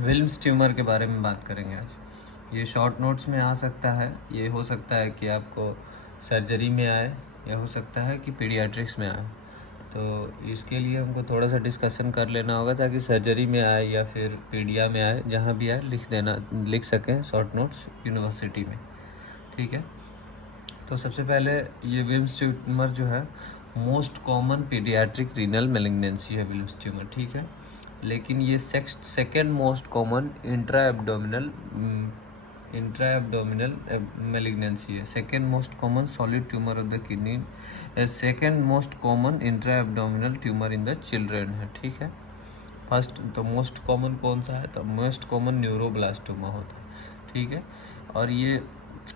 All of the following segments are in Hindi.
विल्म्स ट्यूमर के बारे में बात करेंगे आज। ये शॉर्ट नोट्स में आ सकता है, ये हो सकता है कि आपको सर्जरी में आए या हो सकता है कि पीडियाट्रिक्स में आए। तो इसके लिए हमको थोड़ा सा डिस्कशन कर लेना होगा ताकि सर्जरी में आए या फिर पीडिया में आए, जहाँ भी आए लिख सकें शॉर्ट नोट्स यूनिवर्सिटी में। ठीक है, तो सबसे पहले ये विल्म्स ट्यूमर जो है most common paediatric renal malignancy है विल्म्स ट्यूमर। ठीक है, लेकिन ये second most common intra abdominal malignancy है। Second most common solid tumour of the kidney, second most common intra abdominal tumour in the children है। ठीक है, फर्स्ट तो मोस्ट कॉमन कौन सा है, तो मोस्ट कॉमन न्यूरोब्लास्टोमा होता है। ठीक है, और ये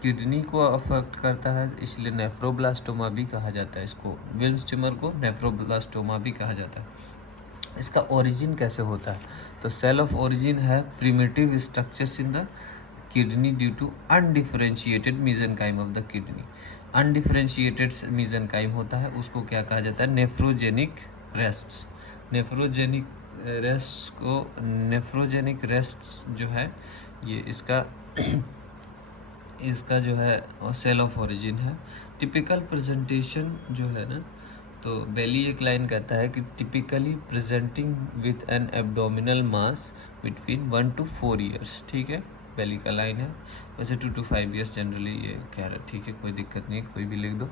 किडनी को अफेक्ट करता है, इसलिए नेफ्रोब्लास्टोमा भी कहा जाता है इसको। विल्म्स ट्यूमर को नेफ्रोब्लास्टोमा भी कहा जाता है। इसका ओरिजिन कैसे होता है, तो सेल ऑफ ओरिजिन है primitive structures in the kidney due to undifferentiated mesenchyme of the kidney. Undifferentiated mesenchyme होता है, उसको क्या कहा जाता है, नेफ्रोजेनिक रेस्ट्स। नेफ्रोजेनिक रेस्ट्स जो है ये इसका जो है सेल ऑफ ओरिजिन है। टिपिकल प्रेजेंटेशन जो है ना, तो बेली एक लाइन कहता है कि typically presenting with an abdominal mass between 1 to 4 years. ठीक है, बेली का लाइन है, वैसे 2 to 5 ईयर्स जनरली ये कह रहा है। ठीक है, कोई दिक्कत नहीं, कोई भी लिख दो।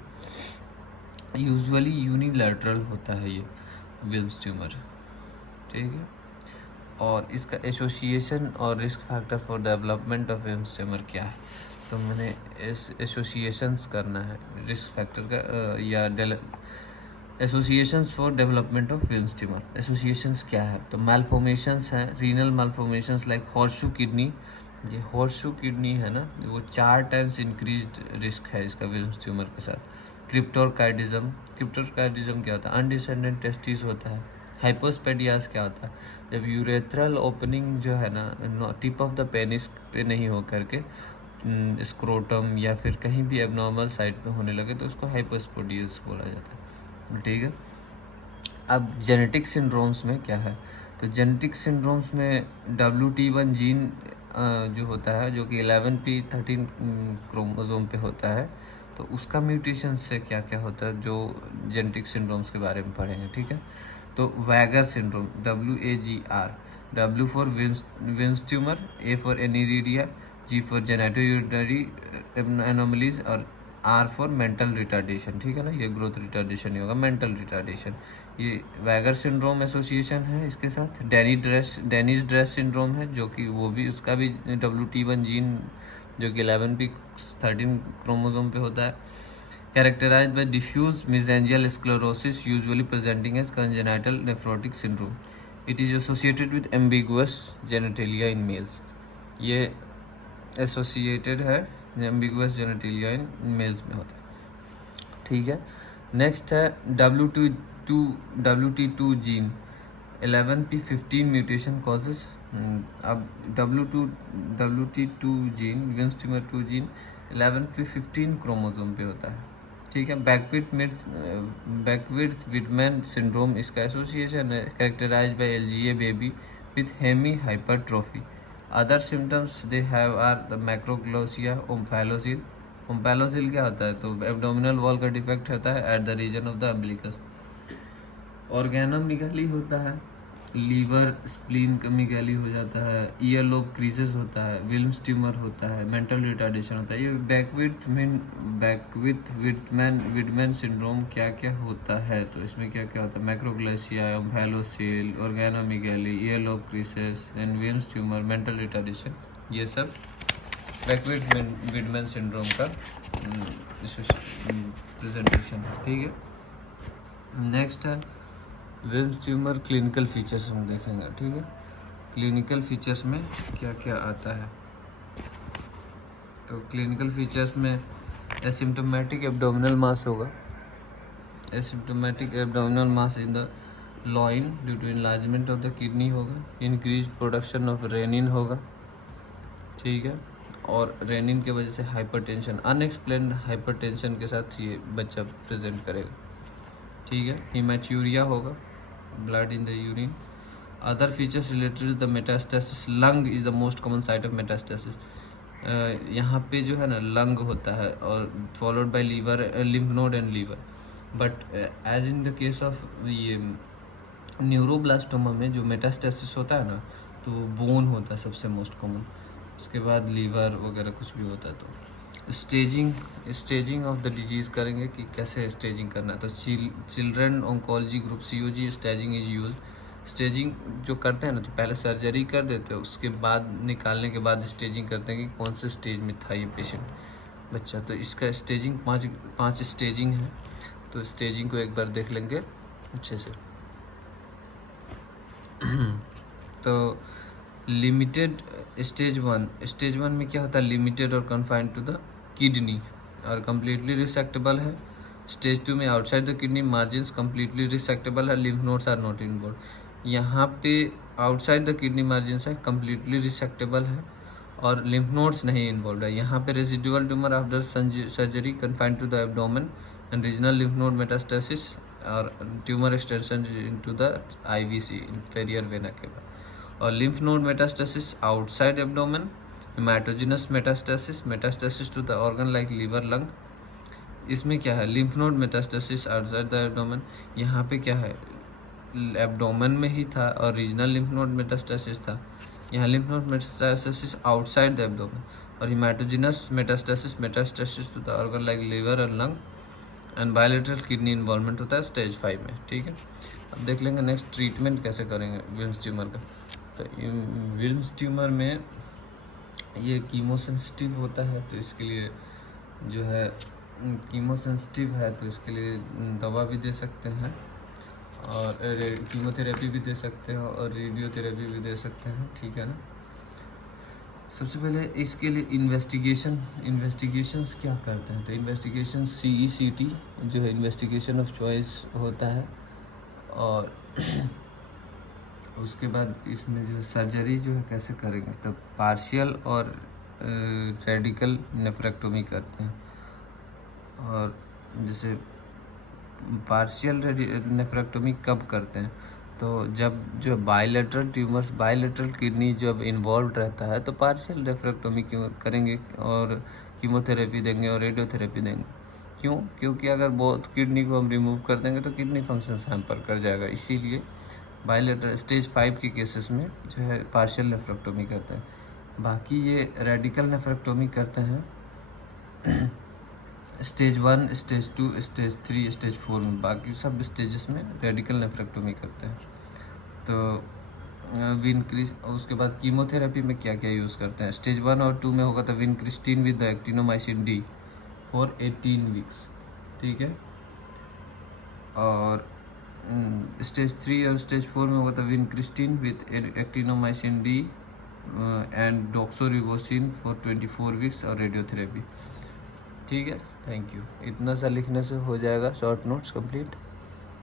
यूजुअली यूनिलैटरल होता है ये विल्म्स ट्यूमर। ठीक है, और इसका एसोसिएशन और risk factor for development of Wilms tumour क्या है, तो मैंने एसोसिएशंस करना है रिस्क फैक्टर का या associations for development of Wilms tumour. Associations क्या है, तो मालफॉर्मेशंस हैं, रीनल मालफॉर्मेशंस लाइक हॉर्सशू किडनी। ये हॉर्सशू किडनी है ना, वो 4 टाइम्स इंक्रीज्ड रिस्क है इसका विल्म्स ट्यूमर के साथ। क्रिप्टोरकाइडिज्म क्या होता है, अनडिसेंडेंट टेस्टिस होता है। हाइपोस्पेडियास क्या होता है, जब यूरेथ्रल ओपनिंग जो है ना टिप ऑफ द पेनिस पे नहीं हो करके स्क्रोटम या फिर कहीं भी एबनॉर्मल साइड पे होने लगे तो उसको हाइपोस्पेडियास बोला जाता है। ठीक है, अब जेनेटिक सिंड्रोम्स में क्या है, तो जेनेटिक सिंड्रोम्स में WT1 जीन जो होता है, जो कि 11p13 क्रोमोसोम पे होता है, तो उसका म्यूटेशन से क्या क्या होता है, जो जेनेटिक सिंड्रोम्स के बारे में पढ़ेंगे। ठीक है, तो वैगर syndrome WAGR, W for Wilms tumour, A for aniridia, G for genitourinary anomalies और R फॉर मेंटल रिटार्डेशन। ठीक है ना, ये ग्रोथ रिटार्डेशन ही होगा, मेंटल रिटार्डेशन। ये वैगर सिंड्रोम एसोसिएशन है इसके साथ। डेनिस ड्रेस सिंड्रोम है, जो कि वो भी उसका भी WT1 जीन जो कि 11p13 क्रोमोसोम पे होता है। Characterized by diffuse mesangial sclerosis usually presenting as congenital nephrotic syndrome. It is associated with ambiguous genitalia in males. ये एसोसिएटेड है ambiguous genitalia in males में होता है। ठीक है, नेक्स्ट है WT2 gene 11p15 mutation causes. अब WT2 gene Wilms tumour 2 gene 11p15 chromosome पे होता है। ठीक है, बैकविड्थ विडमैन सिंड्रोम इसका एसोसिएशन है, characterised by LGA baby with hemi hypertrophy. Other symptoms they have are the macroglossia, omphalocele क्या होता है, तो एब्डोमिनल वॉल का डिफेक्ट होता है at the region of the umbilicus. Organomegaly होता है, लीवर स्प्लीन कमिकली हो जाता है, ईयर लोब क्रीजेस होता है, विल्म्स ट्यूमर होता है, मेंटल रिटार्डेशन होता है। ये विडमैन सिंड्रोम क्या क्या होता है, तो इसमें क्या क्या होता है, macroglossia, omphalocele, organomegaly, ear lobe creases and Wilms tumour, mental retardation, ये सब विडमैन सिंड्रोम का प्रेजेंटेशन है। ठीक है, नेक्स्ट है विल्म्स ट्यूमर क्लिनिकल फीचर्स हम देखेंगे। ठीक है, क्लिनिकल फीचर्स में क्या क्या आता है, तो क्लिनिकल फीचर्स में एसिम्टोमेटिक एब्डोमिनल मास होगा, asymptomatic abdominal mass in the loin due to enlargement of the kidney होगा, इंक्रीज प्रोडक्शन ऑफ रेनिन होगा। ठीक है, और रेनिन की वजह से हाइपरटेंशन, अनएक्सप्लेन्ड हाइपरटेंशन के साथ ये बच्चा प्रेजेंट करेगा। ठीक है, हिमैच्यूरिया होगा, blood in the urine, other features related the metastasis, lung is the most common site of metastasis. यहाँ पे जो है ना लंग होता है और followed by liver, lymph node and liver. But as in the case of ये न्यूरोब्लास्टोमा में जो मेटास्टेसिस होता है ना, तो वो बोन होता है सबसे मोस्ट कॉमन, उसके बाद लीवर वगैरह कुछ भी होता है। तो स्टेजिंग ऑफ द डिजीज़ करेंगे कि कैसे स्टेजिंग करना है। तो children oncology group COG staging is use. Staging जो करते हैं ना, तो पहले सर्जरी कर देते हैं, उसके बाद निकालने के बाद स्टेजिंग करते हैं कि कौन से स्टेज में था ये पेशेंट बच्चा। तो इसका स्टेजिंग पाँच स्टेजिंग है। तो स्टेजिंग को एक बार देख लेंगे अच्छे से। तो लिमिटेड स्टेज वन में क्या होता है, लिमिटेड और कन्फाइंड टू द किडनी और कम्प्लीटली रिसेक्टेबल है। स्टेज 2 में outside the kidney margins completely resectable है, lymph nodes are not involve. यहाँ पे आउटसाइड द किडनी मार्जिन्स है, कम्प्लीटली रिसेक्टेबल है और लिम्फ नोड्स नहीं इन्वॉल्व है। यहाँ पे residual tumour after surgery confined to the abdomen and regional lymph node metastasis और tumour extension into the IVC inferior vena cava. और lymph node metastasis outside abdomen, haematogenous metastasis to the organ like liver lung. इसमें क्या है, lymph node metastasis outside the abdomen. यहाँ पे क्या है, एब्डोमेन में ही था और रीजनल लिम्फ नोड मेटास्टेसिस था। यहाँ lymph node metastasis outside the abdomen और haematogenous metastasis to the organ like liver और lung and bilateral kidney involvement होता है स्टेज 5 में। ठीक है, अब देख लेंगे नेक्स्ट ट्रीटमेंट कैसे करेंगे विल्म्स ट्यूमर का। तो विल्म्स ट्यूमर में ये कीमोसेंसिटिव होता है, तो इसके लिए जो है कीमोसेंसिटिव है तो इसके लिए दवा भी दे सकते हैं और कीमोथेरेपी भी दे सकते हैं और रेडियोथेरेपी भी दे सकते हैं। ठीक है ना। सबसे पहले इसके लिए इन्वेस्टिगेशंस क्या करते हैं, तो इन्वेस्टिगेशन CECT जो है इन्वेस्टिगेशन ऑफ चॉइस होता है। और उसके बाद इसमें जो सर्जरी जो है कैसे करेंगे, तो पार्शियल और रेडिकल नेफ्रेक्टोमी करते हैं। और जैसे पार्शियल नेफ्रेक्टोमी कब करते हैं, तो जब जो बायलेटरल ट्यूमर्स, बायलेटरल किडनी जब इन्वॉल्व रहता है तो पार्शियल नेफ्रेक्टोमी करेंगे और कीमोथेरेपी देंगे और रेडियोथेरेपी देंगे। क्यों? क्योंकि अगर बहुत किडनी को हम रिमूव कर देंगे तो किडनी फंक्शंस हैम्पर कर जाएगा, इसीलिए बायलेटरल स्टेज 5 के केसेस में जो है पार्शियल नेफ्रेक्टोमी करते हैं। बाकी ये रेडिकल नेफ्रेक्टोमी करते हैं स्टेज 1, स्टेज 2, स्टेज 3, स्टेज 4 में। बाकी सब स्टेजेस में रेडिकल नेफ्रेक्टोमी करते हैं। तो विनक्रिस, उसके बाद कीमोथेरेपी में क्या क्या यूज़ करते हैं, स्टेज 1 और 2 में होगा तो vincristine with actinomycin D for 18 weeks. ठीक है। और स्टेज 3 और स्टेज 4 में होगा तो vincristine with actinomycin D and doxorubicin for 24 weeks और रेडियोथेरेपी। ठीक है, थैंक यू। इतना सा लिखने से हो जाएगा शॉर्ट नोट्स कंप्लीट।